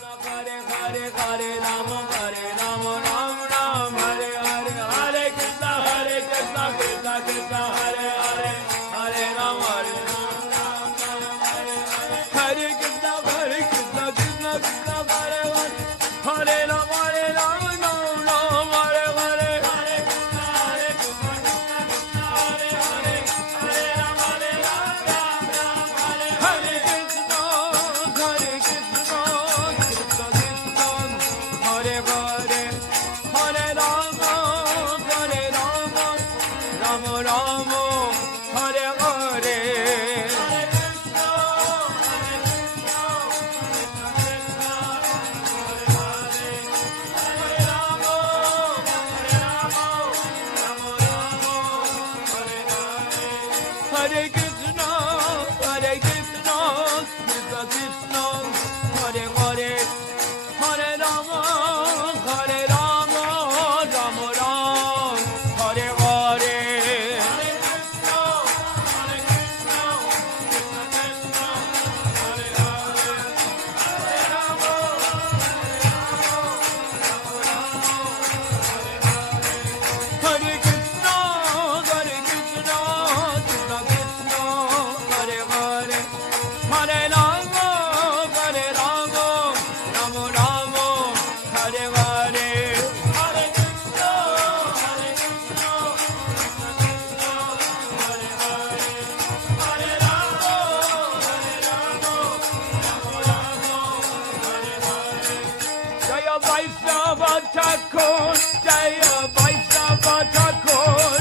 Hare Hare Hare Rama Hare Rama Rama Rama Hare Hare Hare Krishna Krishna Krishna Hare Hare Hare Rama Hare Rama Rama Hare Hare Hare Krishna Krishna Krishna Hare Hare Hare Rama Rama Rama Hare Hare Hare Krishna Krishna Krishna Hare Hare Hare Rama Rama Rama Hare Krishna Hare Hare Hare Rama Rama Rama Hare Hare Hare Krishna Krishna Krishna Hare Hare Hare Rama Rama Rama Hare Hare Hare Krishna Krishna Krishna Hare Hare Hare Rama Rama Rama Hare Hare Hare Krishna Krishna Krishna Hare Hare Hare Rama Rama Hare Hare Jaya Vaishnava Thakur Jaya Vaishnava Thakur